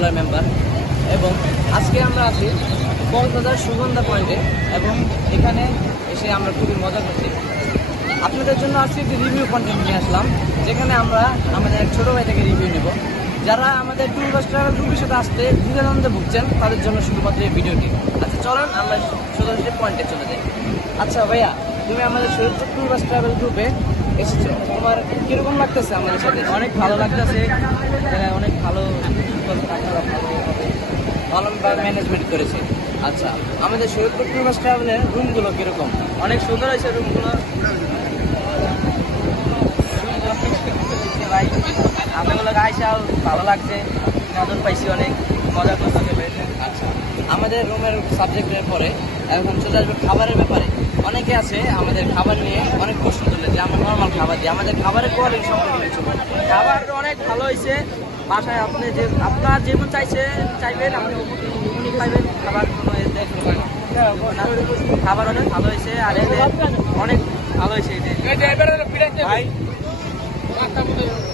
আমরা মেম্বার এবং আজকে আমরা আছি কক্সবাজার সুগন্ধা পয়েন্টে এবং এখানে এসে আমরা খুবই মজা করছি। আপনাদের জন্য আজকে একটি রিভিউ কন্টেন্ট নিয়ে আসলাম, যেখানে আমরা আমাদের এক ছোটো ভাই থেকে রিভিউ নেব। যারা আমাদের ট্যুর বাস ট্রাভেল গ্রুপের সাথে আসতে দ্বিধানন্দে ভুগছেন, তাদের জন্য শুধুমাত্র এই ভিডিওটি আচ্ছা চলুন আমরা সোজাসুজি পয়েন্টে চলে যাই। আচ্ছা ভাইয়া, তুমি আমাদের শরীরপুর ট্যুর বাস ট্রাভেল গ্রুপে এসেছ। তোমার কীরকম লাগতেছে আমাদের সাথে? অনেক ভালো লাগতেছে। অনেক ভালো ভালো ভালোভাবে ম্যানেজমেন্ট করেছে। আচ্ছা আমাদের শরীরপুর ট্যুর বাস ট্রাভেলের রুমগুলো কীরকম? অনেক সুন্দর হয়েছে রুমগুলো ভাই আপনাগুলো আইসাও ভালো লাগছে, নজর পাইছি অনেক, মজা করতে পেরেছে আচ্ছা আমাদের রুমের সাবজেক্টের পরে এখন চলে আসবে খাবারের ব্যাপারে। অনেকে আছে, আমাদের খাবার নিয়ে অনেক প্রশ্ন তুলে, যে আমরা নর্মাল খাবার দিই, আমাদের খাবারের কোয়ালিটি সম্পর্কে কিছু খাবার অনেক ভালো হয়েছে, বাসায় আপনি যে, আপনার যেমন চাইছে চাইবেন আপনি পাইবেন খাবার কোনো এ খাবার অনেক ভালো হয়েছে আর এদের অনেক ভালো হয়েছে ভাই।